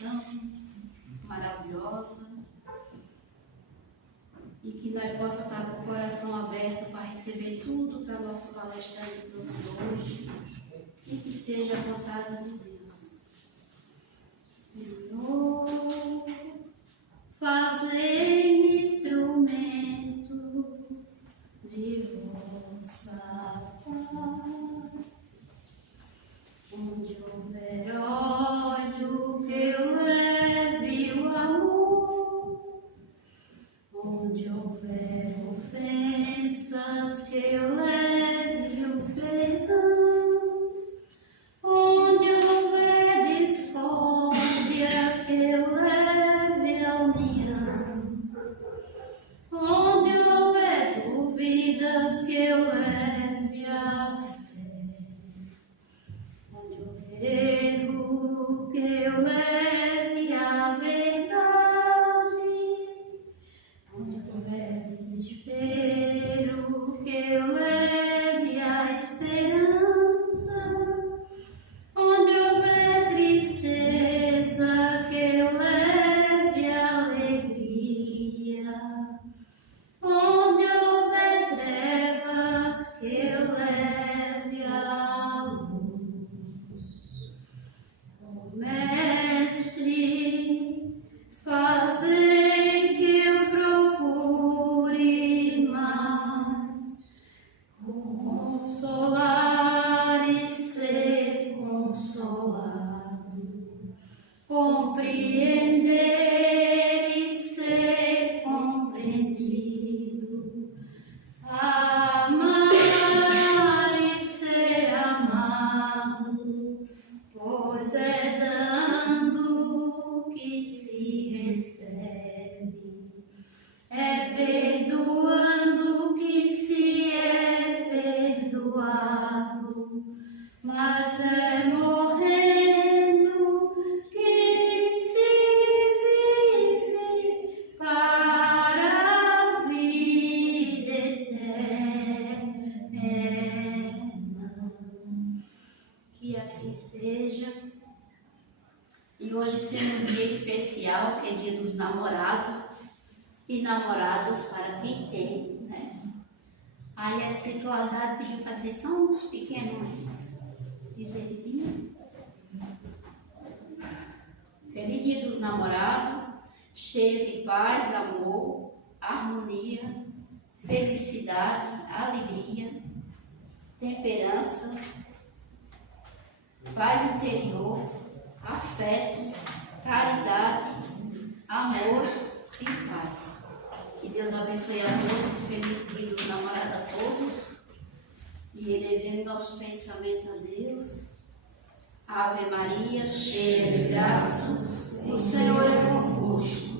tão maravilhosa e que nós possa estar com o coração aberto para receber tudo que a nossa palestrante trouxe hoje e que seja a vontade de Deus. Senhor, fazei-me instrumento de vossa paz. Onde houver ódio, que eu leve o amor. Onde houver ofensas, que eu leve o perdão. Onde houver discórdia, que eu leve a união. Onde houver dúvidas, que eu leve a fé. Onde houver erro, que eu leve a verdade. Onde houver desespero, que eu leve a esperança. Onde houver tristeza, que eu leve a alegria. Onde houver trevas, que eu leve a luz. Oh, Mestre, fazei que eu procure mais consolar e ser consolado, compreender e ser compreendido, amar e ser amado, pois é dando que se recebe, é perdoando que se é perdoado, mas é morrendo que se vive para a vida eterna. Que assim seja. E hoje sendo um dia especial, que é dia dos namorados e namoradas para quem tem, né? Aí a espiritualidade pediu para dizer só uns pequenos dizerezinhos. Feliz dia dos namorados, cheio de paz, amor, harmonia, felicidade, alegria, temperança, paz interior, afeto, caridade, amor e paz. Que Deus abençoe a todos e feliz dia dos namorados a todos. E elevemos nosso pensamento a Deus. Ave Maria, cheia de graças, o Senhor é convosco.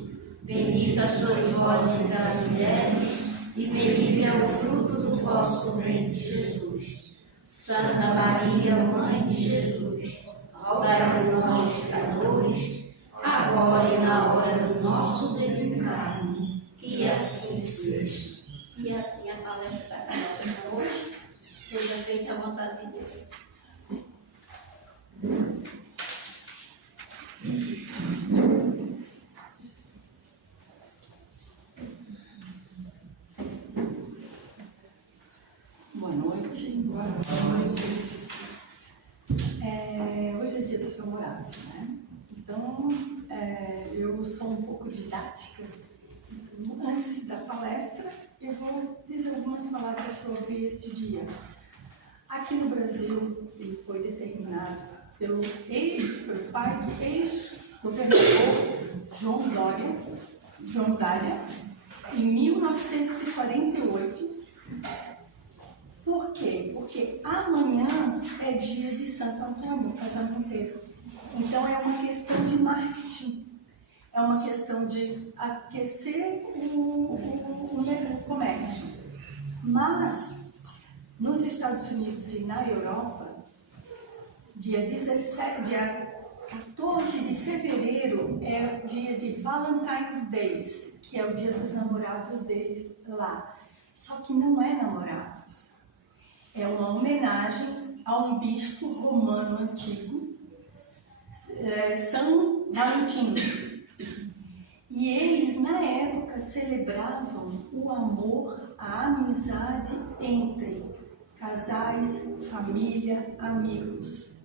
Bendita sois vós entre as mulheres, e bendito é o fruto do vosso ventre, Jesus. Santa Maria, Mãe de Jesus, rogai por nós, pecadores, agora e na hora do nosso desencarne. Que assim seja. E assim a palestra da nossa hoje seja feita a vontade de Deus. Boa noite. Boa noite. Hoje é dia dos namorados, né? Então, eu sou um pouco didática. Então, antes da palestra, eu vou dizer algumas palavras sobre este dia. Aqui no Brasil, ele foi determinado pelo pai do ex-governador João Dória, em 1948. Por quê? Porque amanhã é dia de Santo Antônio, casamento. Então é uma questão de marketing, é uma questão de aquecer o comércio. Mas nos Estados Unidos e na Europa, dia 14 de fevereiro é o dia de Valentine's Day, que é o dia dos namorados deles lá. Só que não é namorados. É uma homenagem a um bispo romano antigo, São Valentim. E eles, na época, celebravam o amor, a amizade entre casais, família, amigos.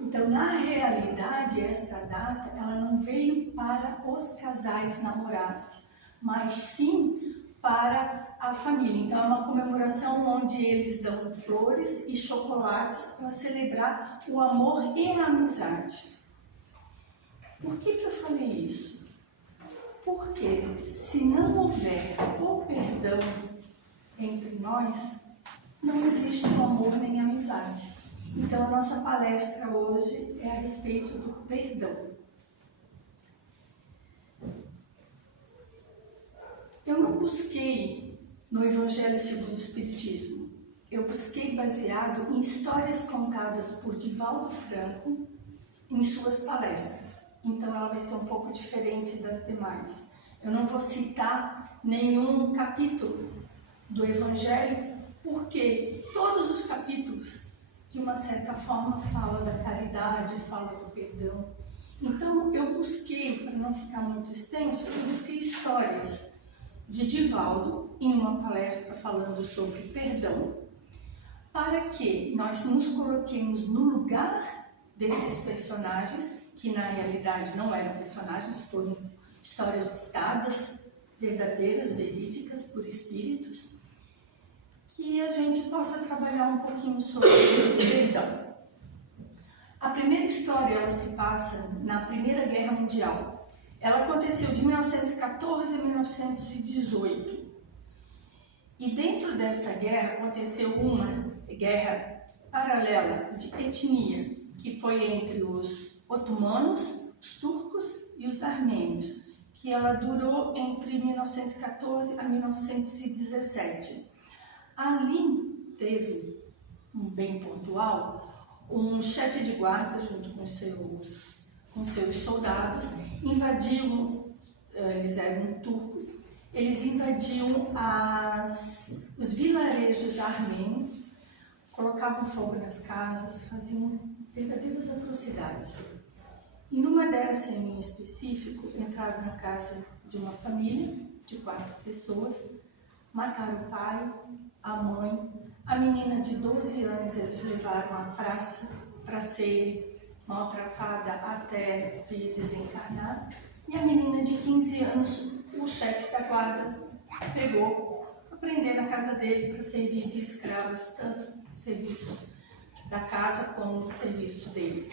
Então, na realidade, esta data, ela não veio para os casais namorados, mas sim para a família. Então, é uma comemoração onde eles dão flores e chocolates para celebrar o amor e a amizade. Por que eu falei isso? Porque se não houver o perdão entre nós, não existe o amor nem a amizade. Então, a nossa palestra hoje é a respeito do perdão. Eu não busquei no Evangelho segundo o Espiritismo. Eu busquei baseado em histórias contadas por Divaldo Franco em suas palestras. Então, ela vai ser um pouco diferente das demais. Eu não vou citar nenhum capítulo do Evangelho, porque todos os capítulos, de uma certa forma, falam da caridade, falam do perdão. Então, eu busquei, para não ficar muito extenso, eu busquei histórias de Divaldo em uma palestra falando sobre perdão, para que nós nos coloquemos no lugar desses personagens, que na realidade não eram personagens, foram histórias ditadas, verdadeiras, verídicas, por espíritos, que a gente possa trabalhar um pouquinho sobre o perdão. A primeira história, ela se passa na Primeira Guerra Mundial. Ela aconteceu de 1914 a 1918. E dentro desta guerra aconteceu uma guerra paralela de etnia, que foi entre os otomanos, os turcos e os armênios, que ela durou entre 1914 a 1917. Ali teve, um bem pontual, um chefe de guarda junto com seus soldados, invadiam, eles eram turcos, eles invadiam os vilarejos armênios, colocavam fogo nas casas, faziam verdadeiras atrocidades. E numa dessas em específico, entraram na casa de uma família de 4 pessoas, mataram o pai, a mãe, a menina de 12 anos eles levaram à praça para ser maltratada até vir desencarnar, e a menina de 15 anos, o chefe da guarda pegou, prendeu na casa dele para servir de escravas, tanto serviços da casa como o serviço dele.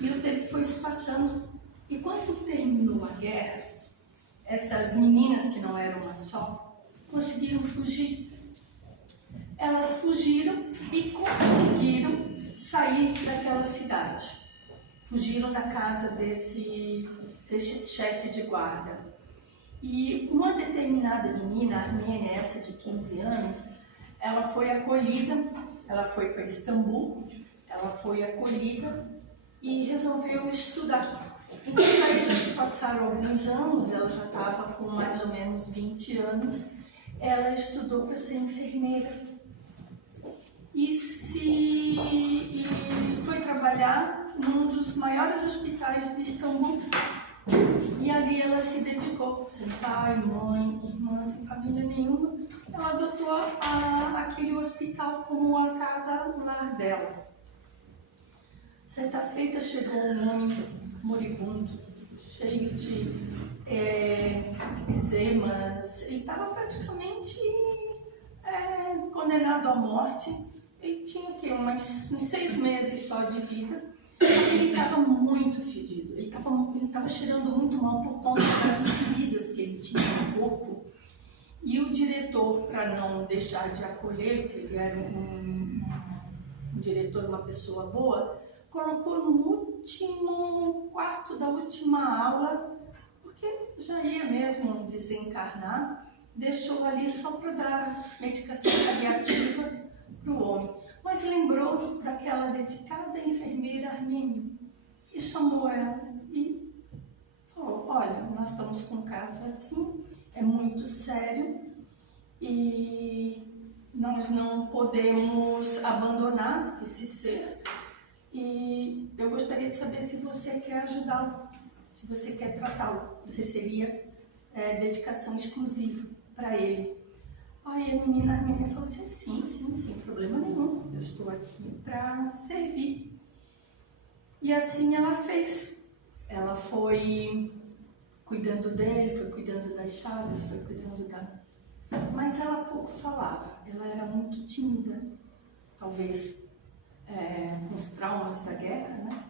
E o tempo foi se passando, e quando terminou a guerra, essas meninas, que não eram uma só, conseguiram fugir. Elas fugiram e conseguiram sair daquela cidade. Fugiram da casa desse chefe de guarda. E uma determinada menina armênia, essa de 15 anos, ela foi acolhida, ela foi para Istambul, ela foi acolhida e resolveu estudar. Então, aí já se passaram alguns anos, ela já estava com mais ou menos 20 anos, ela estudou para ser enfermeira e foi trabalhar num dos maiores hospitais de Istambul. E ali ela se dedicou, sem pai, mãe, irmã, sem família nenhuma. Ela adotou aquele hospital como a casa lar dela. Certa feita chegou um homem moribundo, cheio de eczemas. Ele estava praticamente condenado à morte. Ele tinha o quê? Uns 6 meses só de vida. Ele estava muito fedido, ele estava cheirando muito mal por conta das feridas que ele tinha no corpo. E o diretor, para não deixar de acolher, porque ele era um diretor, uma pessoa boa, colocou no último quarto da última ala, porque já ia mesmo desencarnar, deixou ali só para dar medicação paliativa para o homem. Mas lembrou daquela dedicada enfermeira armênia e chamou ela e falou: olha, nós estamos com um caso assim, é muito sério e nós não podemos abandonar esse ser e eu gostaria de saber se você quer ajudá-lo, se você quer tratá-lo. Você seria dedicação exclusiva para ele. Aí a menina falou assim, sim, sem problema nenhum, eu estou aqui para servir. E assim ela fez. Ela foi cuidando dele, foi cuidando das chaves, foi cuidando da... Mas ela pouco falava, ela era muito tímida, talvez com os traumas da guerra, né?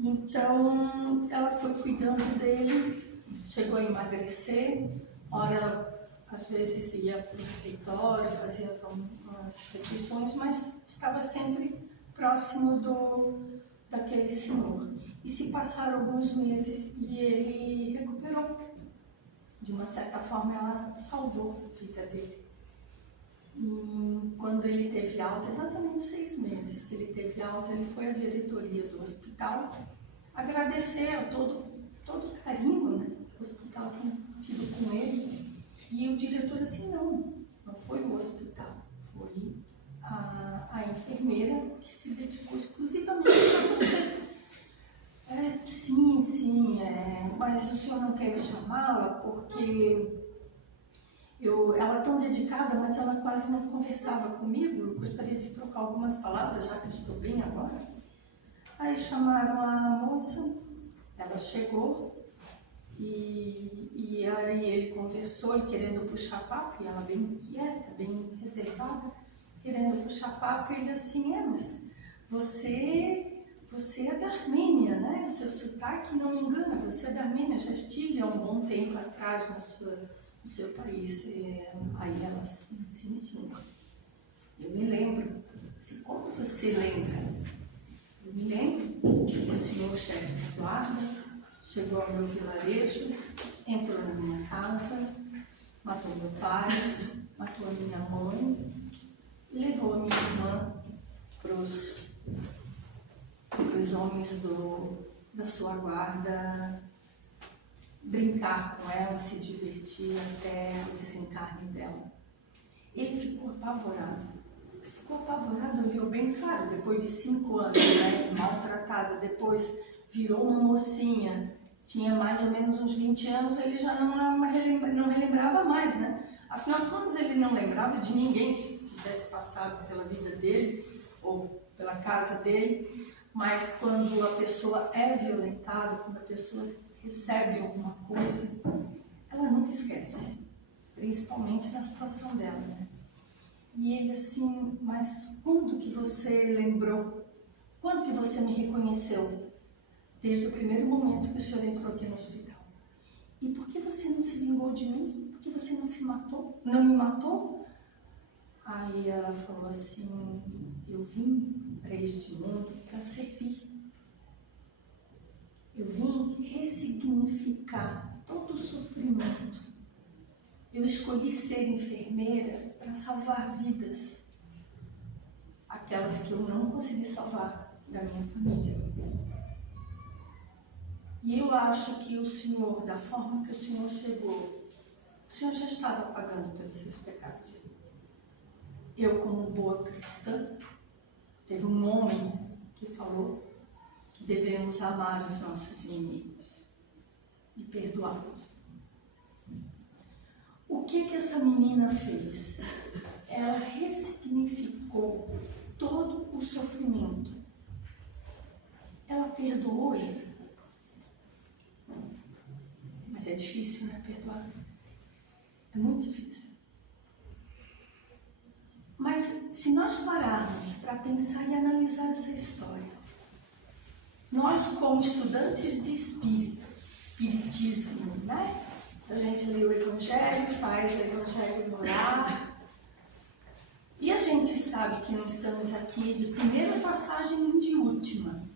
Então ela foi cuidando dele, chegou a emagrecer, ora às vezes ia para o refeitório, fazia algumas refeições, mas estava sempre próximo daquele senhor. E se passaram alguns meses e ele recuperou. De uma certa forma, ela salvou a vida dele. E quando ele teve alta, exatamente 6 meses que ele teve alta, ele foi à diretoria do hospital agradecer a todo o carinho, né, que o hospital tinha tido com ele. E o diretor assim, não foi o hospital, foi a enfermeira que se dedicou exclusivamente para você. Sim, mas o senhor não quer me chamá-la porque ela é tão dedicada, mas ela quase não conversava comigo, eu gostaria de trocar algumas palavras, já que eu estou bem agora. Aí chamaram a moça, ela chegou, e aí ele conversou, e querendo puxar papo, e ela bem quieta, bem reservada, querendo puxar papo, e ele assim, mas você é da Armênia, né? Seu sotaque não me engana, você é da Armênia, já estive há um bom tempo atrás no seu país. Aí ela assim, sim, senhor, eu me lembro. Assim, como você lembra? Eu me lembro que o senhor chefe da guarda chegou ao meu vilarejo, entrou na minha casa, matou meu pai, matou a minha mãe e levou a minha irmã para os homens da sua guarda brincar com ela, se divertir até o desencarne dela. Ele ficou apavorado, olhou bem claro, depois de 5 anos, né, maltratado, depois virou uma mocinha, tinha mais ou menos uns 20 anos, ele já não relembrava mais, né? Afinal de contas, ele não lembrava de ninguém que tivesse passado pela vida dele ou pela casa dele, mas quando a pessoa é violentada, quando a pessoa recebe alguma coisa, ela nunca esquece, principalmente na situação dela, né? E ele assim, mas quando que você lembrou? Quando que você me reconheceu? Desde o primeiro momento que o senhor entrou aqui no hospital. E por que você não se vingou de mim? Por que você não me matou? Aí ela falou assim, eu vim para este mundo para servir. Eu vim ressignificar todo o sofrimento. Eu escolhi ser enfermeira para salvar vidas. Aquelas que eu não consegui salvar da minha família. E eu acho que o Senhor, da forma que o Senhor chegou, o Senhor já estava pagando pelos seus pecados. Eu, como boa cristã, teve um homem que falou que devemos amar os nossos inimigos e perdoá-los. O que essa menina fez? Ela ressignificou todo o sofrimento. Ela perdoou ele. Mas é difícil, né, perdoar? É muito difícil. Mas se nós pararmos para pensar e analisar essa história, nós como estudantes de espiritismo, né? A gente lê o Evangelho, faz o Evangelho no lar, e a gente sabe que não estamos aqui de primeira passagem nem de última.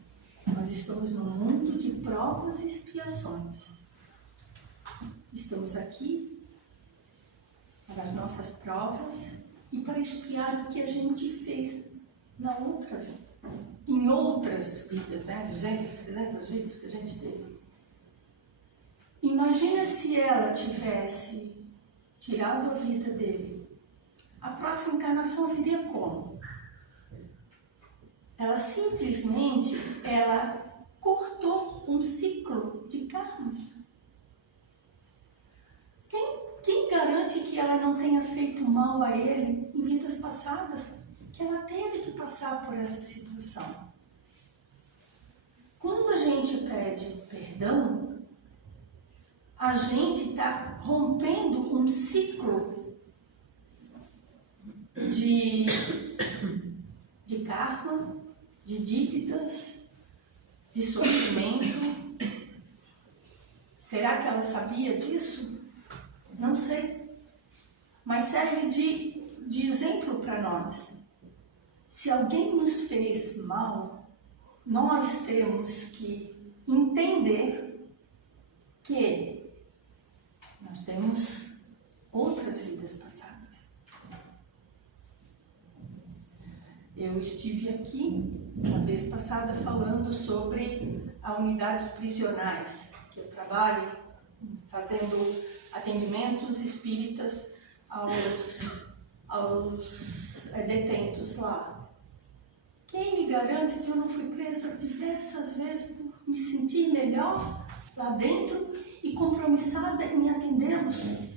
Nós estamos num mundo de provas e expiações. Estamos aqui para as nossas provas e para expiar o que a gente fez na outra vida, em outras vidas, né? 200, 300 vidas que a gente teve. Imagina se ela tivesse tirado a vida dele. A próxima encarnação viria como? Ela simplesmente, cortou um ciclo de karmas. Quem garante que ela não tenha feito mal a ele em vidas passadas? Que ela teve que passar por essa situação. Quando a gente pede perdão, a gente está rompendo um ciclo de karma, de dívidas, de sofrimento. Será que ela sabia disso? Não sei. Mas serve de exemplo para nós. Se alguém nos fez mal, nós temos que entender que nós temos outras vidas passadas. Eu estive aqui, na vez passada, falando sobre a unidades prisionais, que eu trabalho fazendo atendimentos espíritas aos detentos lá. Quem me garante que eu não fui presa diversas vezes por me sentir melhor lá dentro e compromissada em atendê-los?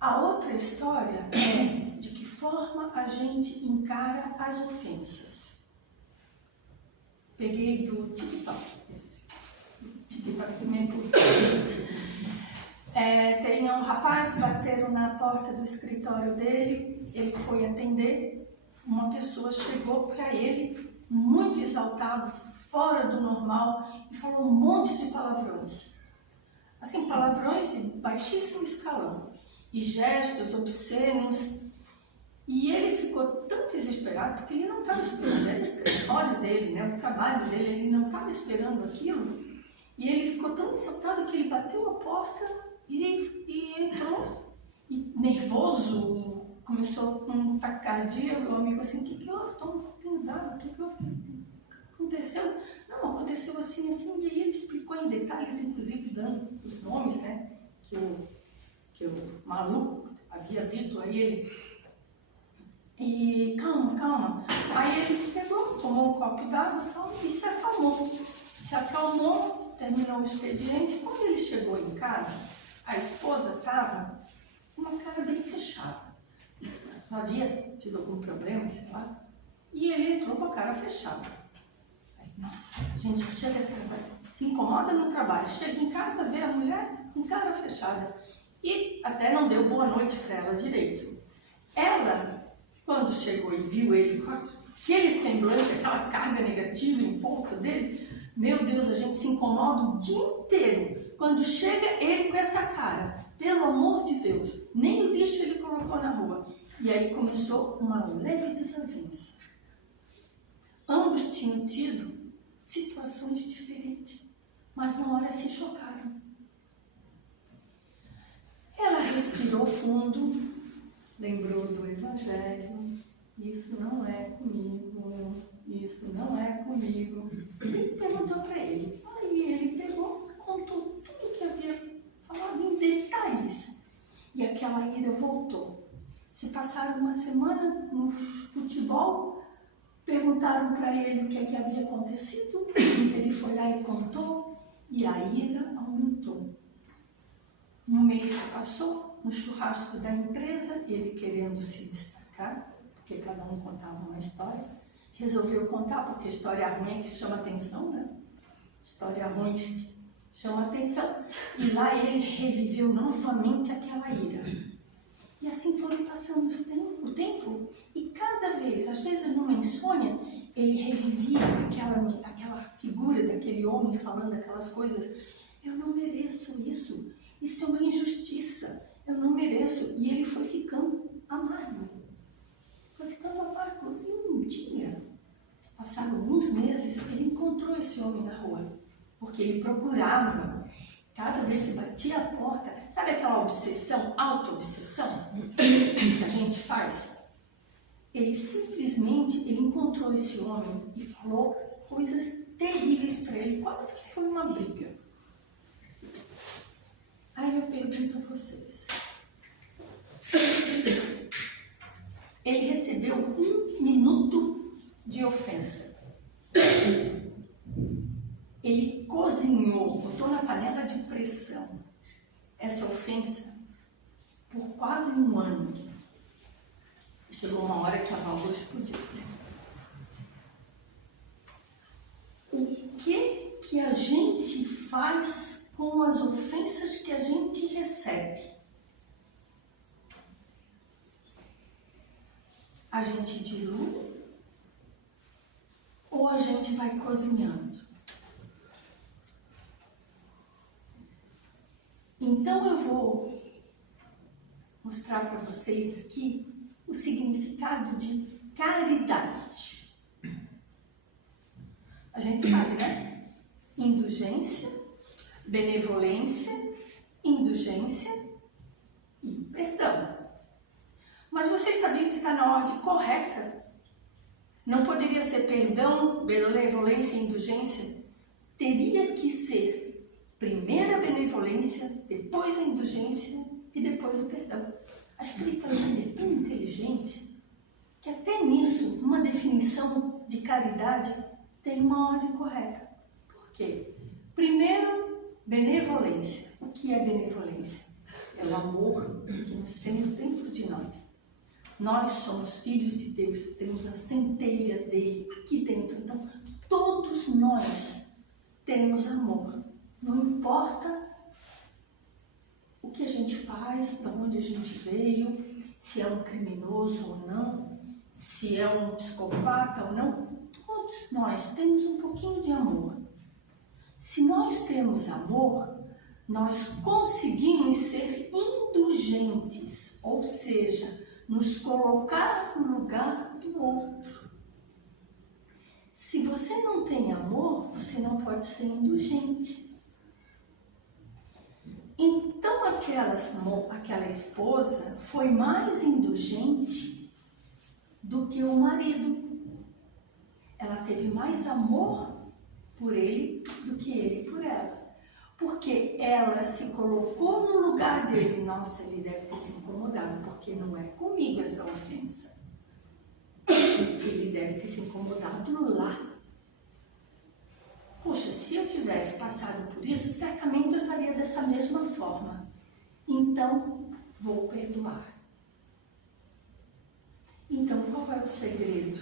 A outra história é de que forma a gente encara as ofensas. Peguei do TikTok, esse TikTok também tem um rapaz, bateram na porta do escritório dele, ele foi atender, uma pessoa chegou para ele, muito exaltado, fora do normal, e falou um monte de palavrões. Assim, palavrões de baixíssimo escalão. E gestos obscenos, e ele ficou tão desesperado, porque ele não estava esperando, era o escritório dele, né, o trabalho dele, ele não estava esperando aquilo, e ele ficou tão exaltado que ele bateu a porta e entrou, e nervoso, começou com um taquicardia, o amigo assim, o que houve? Toma um copinho d'água, o que houve? O que aconteceu? Não, aconteceu assim, e aí ele explicou em detalhes, inclusive dando os nomes, né, que o maluco havia dito a ele. E calma. Aí ele pegou, tomou um copo d'água e se acalmou. Terminou o expediente. Quando ele chegou em casa, a esposa estava com uma cara bem fechada. Não havia tido algum problema, sei lá. E ele entrou com a cara fechada. Aí, nossa, a gente chega, se incomoda no trabalho, chega em casa, vê a mulher com cara fechada. E até não deu boa noite para ela direito. Ela, quando chegou e viu ele com aquele semblante, aquela carga negativa em volta dele, meu Deus, a gente se incomoda o dia inteiro. Quando chega ele com essa cara, pelo amor de Deus, nem o lixo ele colocou na rua. E aí começou uma leve desavença. Ambos tinham tido situações diferentes, mas na hora se chocaram. Ela respirou fundo, lembrou do Evangelho, isso não é comigo, isso não é comigo. E perguntou para ele. Aí ele pegou e contou tudo o que havia falado em detalhes. E aquela ira voltou. Se passaram uma semana no futebol, perguntaram para ele o que havia acontecido, ele foi lá e contou, e a ira aumentou. Um mês se passou, no churrasco da empresa, ele querendo se destacar, porque cada um contava uma história, resolveu contar, porque história ruim é que chama atenção, né? História ruim chama atenção. E lá ele reviveu novamente aquela ira. E assim foi passando o tempo, e cada vez, às vezes numa insônia, ele revivia aquela figura daquele homem falando aquelas coisas. Eu não mereço isso. Isso é uma injustiça, eu não mereço. E ele foi ficando amargo. E um dia, passaram alguns meses, ele encontrou esse homem na rua. Porque ele procurava, cada vez que batia a porta, sabe aquela obsessão, auto-obsessão que a gente faz? Ele simplesmente encontrou esse homem e falou coisas terríveis para ele, quase que foi uma briga. Aí eu pergunto a vocês, ele recebeu 1 minuto de ofensa. Ele cozinhou, botou na panela de pressão essa ofensa por quase 1 ano. Chegou uma hora que a válvula explodiu. O que a gente faz com as ofensas que a gente recebe? A gente dilui ou a gente vai cozinhando? Então eu vou mostrar para vocês aqui o significado de caridade. A gente sabe, né? Indulgência, benevolência, indulgência e perdão. Mas vocês sabiam que está na ordem correta? Não poderia ser perdão, benevolência e indulgência? Teria que ser primeiro a benevolência, depois a indulgência e depois o perdão. A espiritualidade é tão inteligente que até nisso, uma definição de caridade tem uma ordem correta. Por quê? Primeiro, benevolência. O que é benevolência? É o amor que nós temos dentro de nós. Nós somos filhos de Deus, temos a centelha dele aqui dentro. Então, todos nós temos amor. Não importa o que a gente faz, de onde a gente veio, se é um criminoso ou não, se é um psicopata ou não, todos nós temos um pouquinho de amor. Se nós temos amor, nós conseguimos ser indulgentes, ou seja, nos colocar no lugar do outro. Se você não tem amor, você não pode ser indulgente. Então aquela esposa foi mais indulgente do que o marido. Ela teve mais amor por ele do que ele por ela. Porque ela se colocou no lugar dele. Nossa, ele deve ter se incomodado, porque não é comigo essa ofensa. Ele deve ter se incomodado lá. Poxa, se eu tivesse passado por isso, certamente eu estaria dessa mesma forma. Então, vou perdoar. Então, qual é o segredo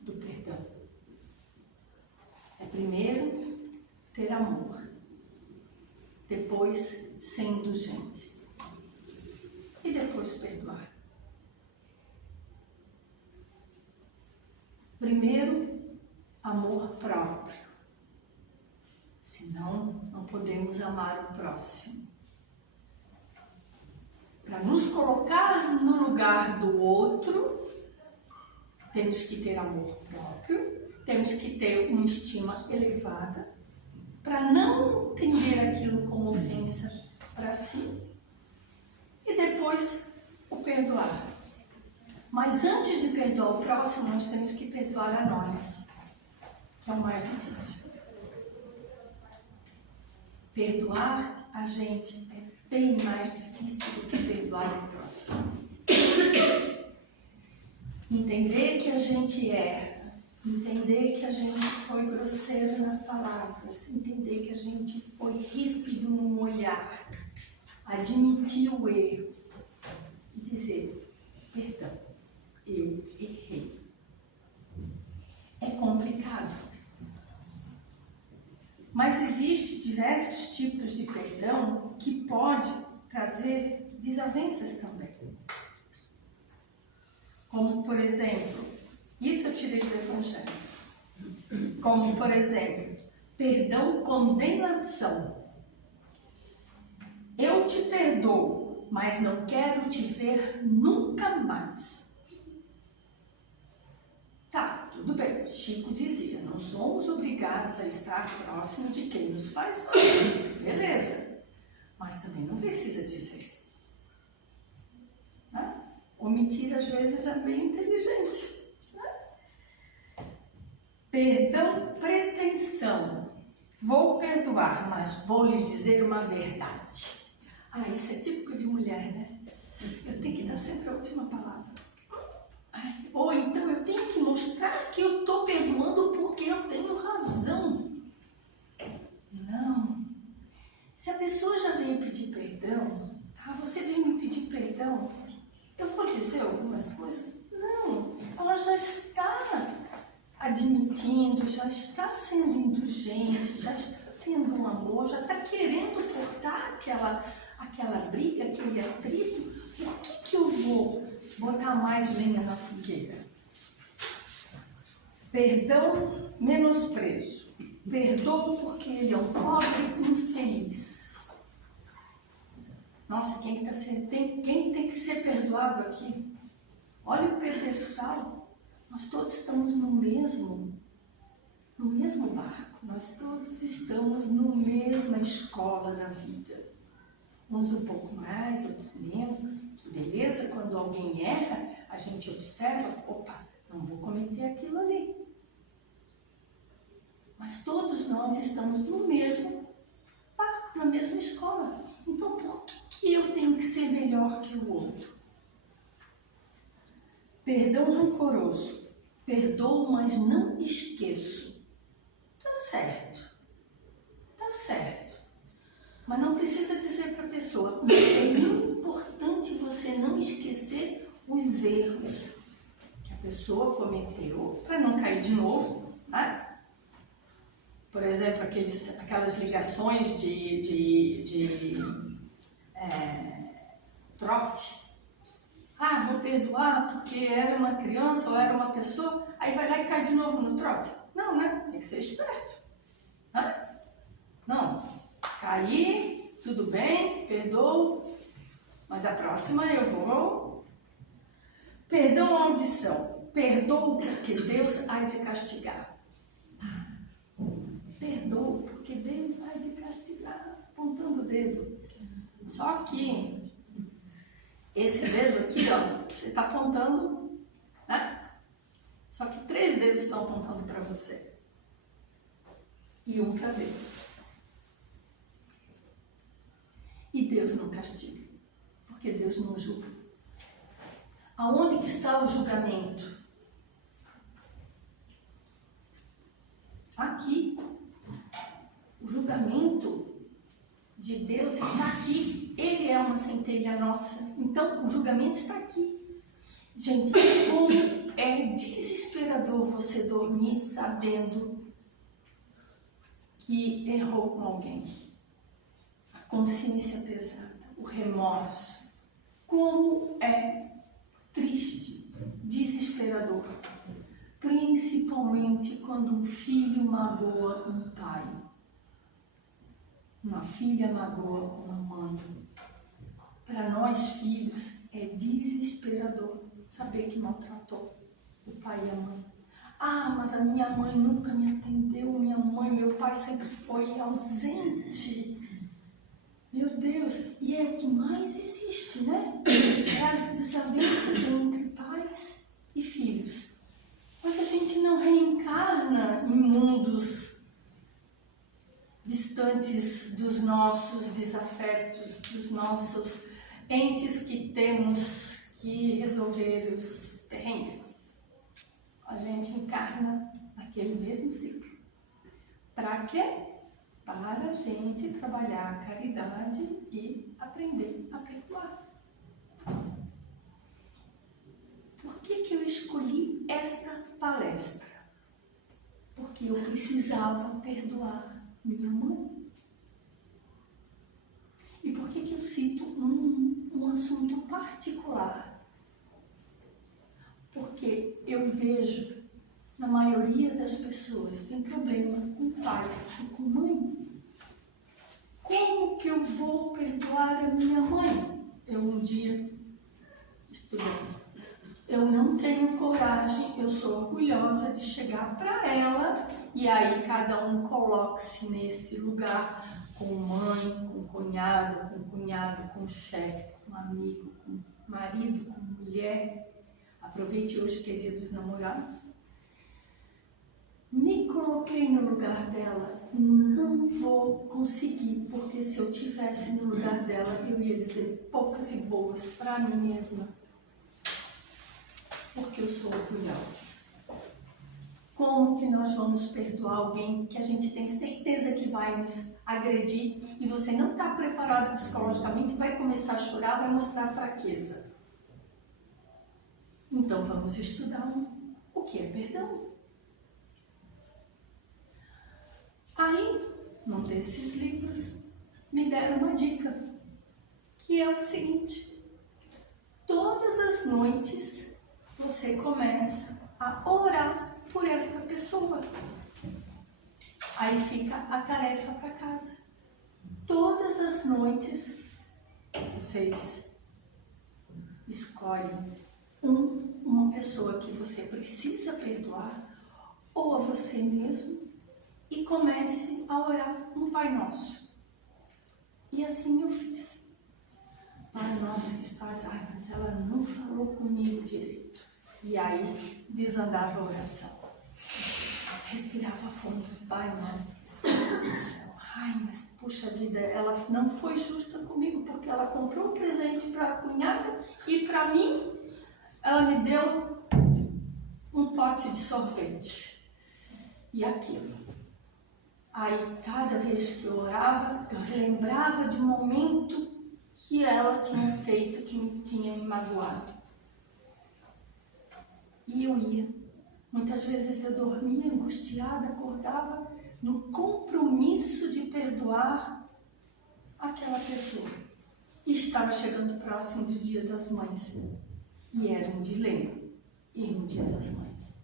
do perdão? É primeiro, ter amor. Depois, ser indulgente. E depois, perdoar. Primeiro, amor próprio. Senão, não podemos amar o próximo. Para nos colocar no lugar do outro, temos que ter amor próprio, temos que ter uma estima elevada, para não entender aquilo como ofensa para si. E depois, o perdoar. Mas antes de perdoar o próximo, nós temos que perdoar a nós, que é o mais difícil. Perdoar a gente é bem mais difícil do que perdoar o próximo. Entender que a gente erra, entender que a gente foi grosseiro nas palavras, entender que a gente foi ríspido no olhar, admitir o erro e dizer, perdão, eu errei. É complicado. Mas existem diversos tipos de perdão que pode trazer desavenças também. Como, por exemplo, isso eu tirei do Evangelho. Como, por exemplo, perdão, condenação. Eu te perdoo, mas não quero te ver nunca mais. Tá, tudo bem. Chico dizia, não somos obrigados a estar próximo de quem nos faz mal. Beleza. Mas também não precisa dizer. Né? Omitir, às vezes, é bem inteligente. Né? Perdão, pretensão. Vou perdoar, mas vou lhe dizer uma verdade. Ah, isso é típico de mulher, né? Eu tenho que dar sempre a última palavra. Ou então eu tenho que mostrar que eu estou perdoando porque eu tenho razão. Não. Se a pessoa já veio pedir perdão, tá? Você veio me pedir perdão, eu vou dizer algumas coisas? Não. Ela já está admitindo, já está sendo indulgente, já está tendo um amor, já está querendo cortar aquela briga, aquele atrito. Por que eu vou botar mais lenha na fogueira? Perdão, menosprezo. Perdoo porque ele é um pobre infeliz. Nossa, quem tem que ser perdoado aqui? Olha o pedestal. Nós todos estamos no mesmo barco. Nós todos estamos na mesma escola da vida. Uns um pouco mais, outros menos. Que beleza, quando alguém erra, a gente observa, opa, não vou cometer aquilo ali. Mas todos nós estamos no mesmo barco, na mesma escola. Então, por que eu tenho que ser melhor que o outro? Perdão rancoroso. Perdoo, mas não esqueço. Tá certo. Tá certo. Mas não precisa dizer para a pessoa, mas é importante você não esquecer os erros que a pessoa cometeu para não cair de novo, né? Por exemplo, aquelas ligações de trote. Ah, vou perdoar porque era uma criança ou era uma pessoa, aí vai lá e cai de novo no trote. Não, né? Tem que ser esperto. Né? Não. Caí, tudo bem, perdoo, mas da próxima eu vou. Perdão à audição. Perdoo porque Deus há de castigar. Perdoo porque Deus há de castigar, apontando o dedo. Só que esse dedo aqui, ó, você está apontando, né? Só que 3 dedos estão apontando para você. E um para Deus. E Deus não castiga, porque Deus não julga. Aonde que está o julgamento? Aqui. O julgamento de Deus está aqui. Ele é uma centelha nossa. Então, o julgamento está aqui. Gente, como é desesperador você dormir sabendo que errou com alguém. A consciência pesada, o remorso. Como é triste, desesperador. Principalmente quando um filho magoa um pai. Uma filha magoa uma mãe. Para nós filhos é desesperador saber que maltratou o pai e a mãe. Ah, mas a minha mãe nunca me atendeu, meu pai sempre foi ausente. Meu Deus, e é o que mais existe, né? É as desavenças entre pais e filhos. Mas a gente não reencarna em mundos distantes dos nossos desafetos, dos nossos entes que temos que resolver os perrengues. A gente encarna naquele mesmo ciclo. Para quê? Para a gente trabalhar a caridade e aprender a perdoar. Por que eu escolhi esta palestra? Porque eu precisava perdoar minha mãe. E por que eu cito um assunto particular? Porque eu vejo, na maioria das pessoas, tem problema com pai e com mãe. Como que eu vou perdoar a minha mãe? Eu um dia estudei. Eu não tenho coragem, eu sou orgulhosa de chegar para ela e aí cada um coloque-se nesse lugar com mãe, com cunhado, com chefe, com amigo, com marido, com mulher. Aproveite hoje que é dia dos namorados. Me coloquei no lugar dela, não vou conseguir, porque se eu estivesse no lugar dela, eu ia dizer poucas e boas para mim mesma. porque eu sou orgulhosa. Como que nós vamos perdoar alguém que a gente tem certeza que vai nos agredir e você não está preparado psicologicamente, vai começar a chorar, vai mostrar fraqueza? Então vamos estudar o que é perdão. Aí, num desses livros, me deram uma dica, que é o seguinte: todas as noites você começa a orar por esta pessoa. Aí fica a tarefa para casa. Todas as noites vocês escolhem uma pessoa que você precisa perdoar, ou a você mesmo, e comece a orar um Pai Nosso. E assim eu fiz. Pai Nosso que estás, mas ela não falou comigo direito. E aí desandava a oração. Respirava fundo. Pai Nosso que estás no céu. Mas puxa vida, ela não foi justa comigo, porque ela comprou um presente para a cunhada e para mim ela me deu um pote de sorvete. E aquilo. Aí, cada vez que eu orava, eu relembrava de um momento que ela tinha feito, que me tinha me magoado. E eu ia. Muitas vezes eu dormia angustiada, acordava no compromisso de perdoar aquela pessoa. E estava chegando próximo do Dia das Mães. E era um dilema ir no Dia das Mães.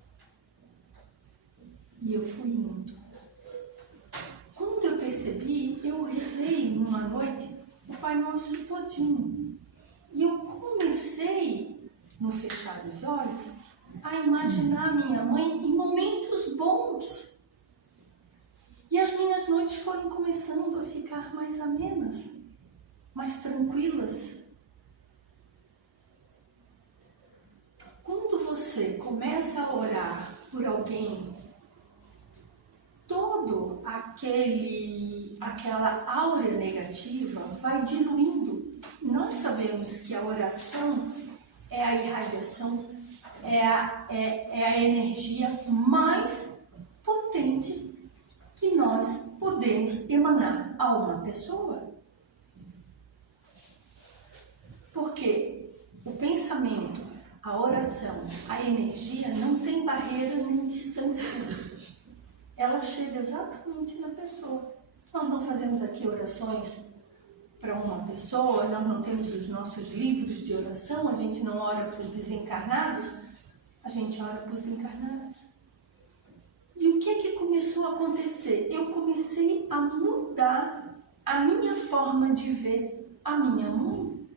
E eu fui indo. Quando eu percebi, eu rezei numa noite o Pai Nosso todinho. E eu comecei, no fechar os olhos, a imaginar minha mãe em momentos bons. E as minhas noites foram começando a ficar mais amenas, mais tranquilas. Quando você começa a orar por alguém, todo aquela aura negativa vai diluindo. Nós sabemos que a oração é a irradiação, é a energia mais potente que nós podemos emanar a uma pessoa. Porque o pensamento, a oração, a energia não tem barreira nem distância. Ela chega exatamente na pessoa. Nós não fazemos aqui orações para uma pessoa, nós não temos os nossos livros de oração, a gente não ora para os desencarnados, a gente ora para os encarnados. E o que começou a acontecer? Eu comecei a mudar a minha forma de ver a minha mãe.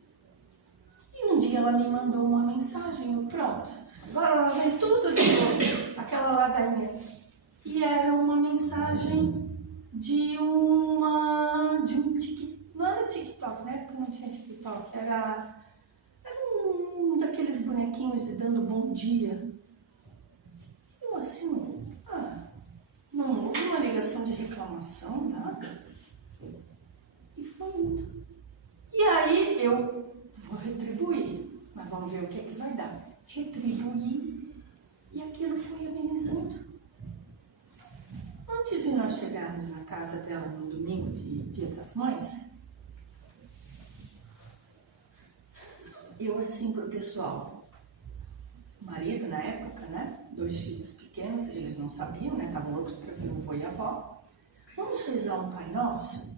E um dia ela me mandou uma mensagem, eu pronto, agora ela vê tudo de novo, aquela ladainha. E era uma mensagem de um TikTok, não era TikTok, né? Porque não tinha TikTok, era um daqueles bonequinhos de dando bom dia. Eu assim, não houve uma ligação de reclamação, nada. E foi indo. E aí eu vou retribuir, mas vamos ver o que é que vai dar. Retribuir, e aquilo foi amenizando. Antes de nós chegarmos na casa dela no domingo de Dia das Mães, eu assim pro pessoal, marido na época, né? 2 filhos pequenos, eles não sabiam, né? Estavam loucos para ver o avô e a avó. Vamos rezar um Pai Nosso?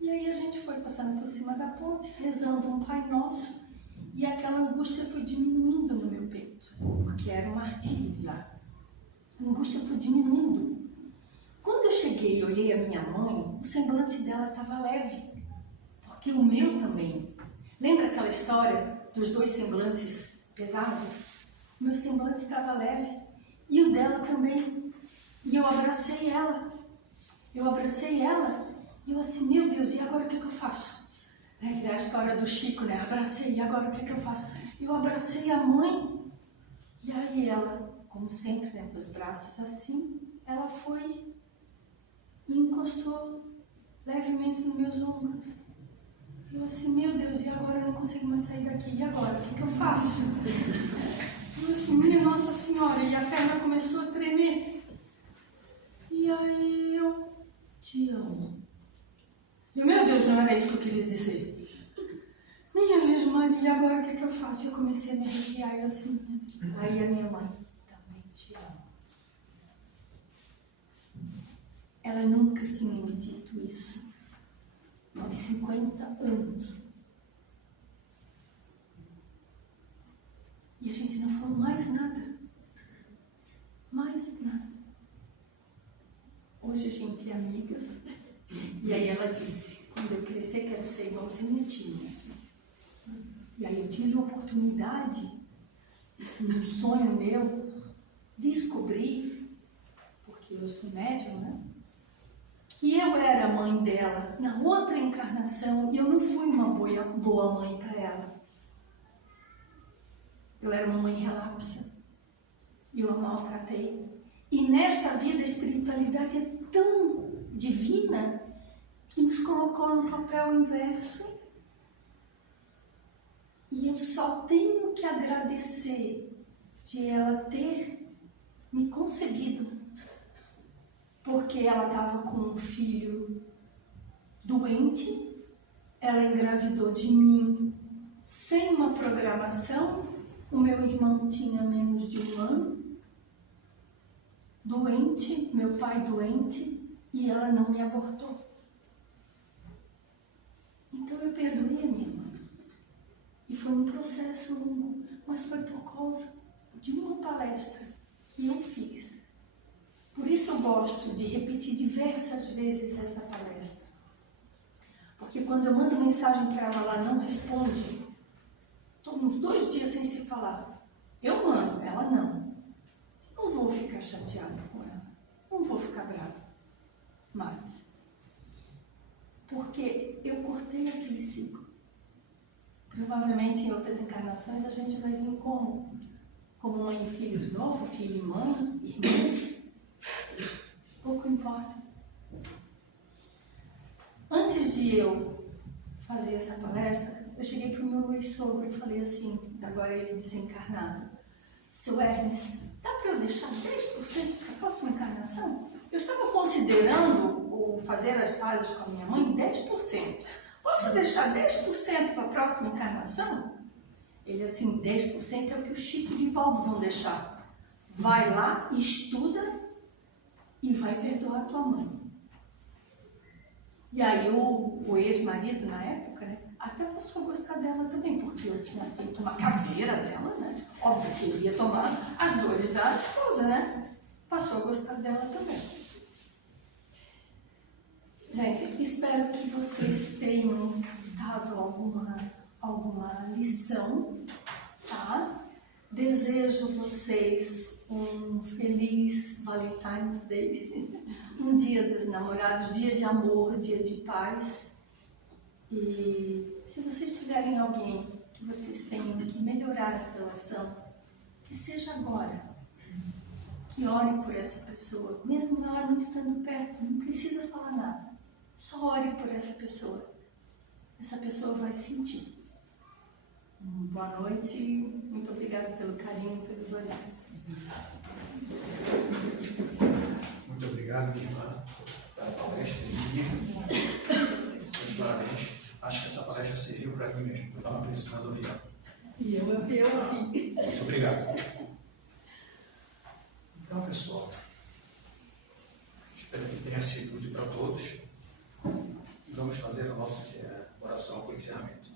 E aí a gente foi passando por cima da ponte, rezando um Pai Nosso, e aquela angústia foi diminuindo no meu peito, porque era um martírio lá. A angústia foi diminuindo. Quando eu cheguei e olhei a minha mãe, o semblante dela estava leve, porque o meu também. Lembra aquela história dos 2 semblantes pesados? O meu semblante estava leve e o dela também. E eu abracei ela. E eu assim, meu Deus, e agora o que eu faço? É a história do Chico, né? Abracei, e agora o que eu faço? Eu abracei a mãe. E aí ela, como sempre, né, com os braços assim, ela foi e encostou levemente nos meus ombros. Eu assim, meu Deus, e agora eu não consigo mais sair daqui. E agora, o que eu faço? Eu assim, minha Nossa Senhora, e a perna começou a tremer. E aí eu te amo. E meu Deus, não era isso que eu queria dizer. Minha vez, Maria, agora o que eu faço? Eu comecei a me arrepiar, eu assim. Aí a minha mãe, também te amo. Ela nunca tinha me dito isso. Aos 50 anos. E a gente não falou mais nada. Mais nada. Hoje a gente é amigas. E aí ela disse, quando eu crescer quero ser igualzinha a ti, minha filha. E aí eu tive a oportunidade, um sonho meu, descobrir, porque eu sou médium, né? Que eu era a mãe dela na outra encarnação e eu não fui uma boa mãe para ela. Eu era uma mãe relapsa e eu a maltratei. E nesta vida a espiritualidade é tão divina que nos colocou no papel inverso. E eu só tenho que agradecer de ela ter me concebido, porque ela estava com um filho doente, ela engravidou de mim sem uma programação, o meu irmão tinha menos de 1 ano, doente, meu pai doente, e ela não me abortou. Então eu perdoei a minha mãe. E foi um processo longo, mas foi por causa de uma palestra que eu fiz. Por isso eu gosto de repetir diversas vezes essa palestra. Porque quando eu mando mensagem para ela, ela não responde. Estou uns 2 dias sem se falar. Eu mando, ela não. Não vou ficar chateada com ela. Não vou ficar brava. Mas, porque eu cortei aquele ciclo. Provavelmente em outras encarnações a gente vai vir como mãe e filho de novo, filho e mãe, irmãs. Pouco importa. Antes de eu fazer essa palestra, eu cheguei para o meu ex-sogro e falei assim, agora ele desencarnado, seu Hermes, dá para eu deixar 10% para a próxima encarnação? Eu estava considerando fazer as pazes com a minha mãe 10%. Posso deixar 10% para a próxima encarnação? Ele assim, 10% é o que o Chico de Valdo vão deixar. Vai lá, estuda e vai perdoar a tua mãe. E aí o ex-marido na época, né, até passou a gostar dela também, porque eu tinha feito uma caveira dela, né? Óbvio que ele ia tomar as dores da esposa, né? Passou a gostar dela também. Gente, espero que vocês tenham captado alguma lição, tá? Desejo vocês um feliz Valentine's Day, um dia dos namorados, dia de amor, dia de paz. E se vocês tiverem alguém que vocês tenham que melhorar essa relação, que seja agora. Que ore por essa pessoa, mesmo ela não estando perto, não precisa falar nada. Só ore por essa pessoa. Essa pessoa vai sentir. Boa noite, muito obrigada pelo carinho, pelos olhares. Muito obrigado, minha irmã, pela palestra. Meus parabéns. Acho que essa palestra serviu para mim mesmo. Eu estava precisando ouvir ela. E eu ouvi. Muito obrigado. Então, pessoal, espero que tenha sido útil para todos. Vamos fazer a nossa oração com encerramento.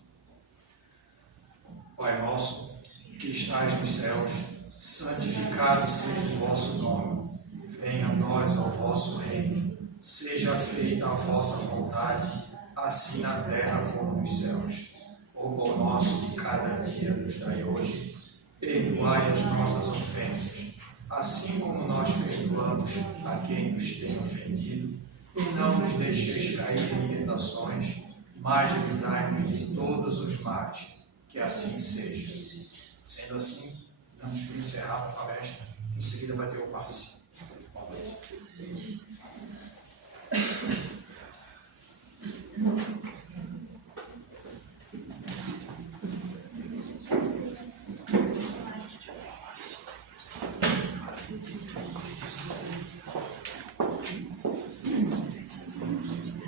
Pai nosso, que estais nos céus, santificado seja o vosso nome. Venha a nós ao vosso reino. Seja feita a vossa vontade, assim na terra como nos céus. O pão nosso de cada dia nos dai hoje. Perdoai as nossas ofensas, assim como nós perdoamos a quem nos tem ofendido. E não nos deixeis cair em tentações, mas livrai-nos de todos os males. Que assim seja. Sendo assim, damos por encerrada a palestra. Em seguida vai ter o passe.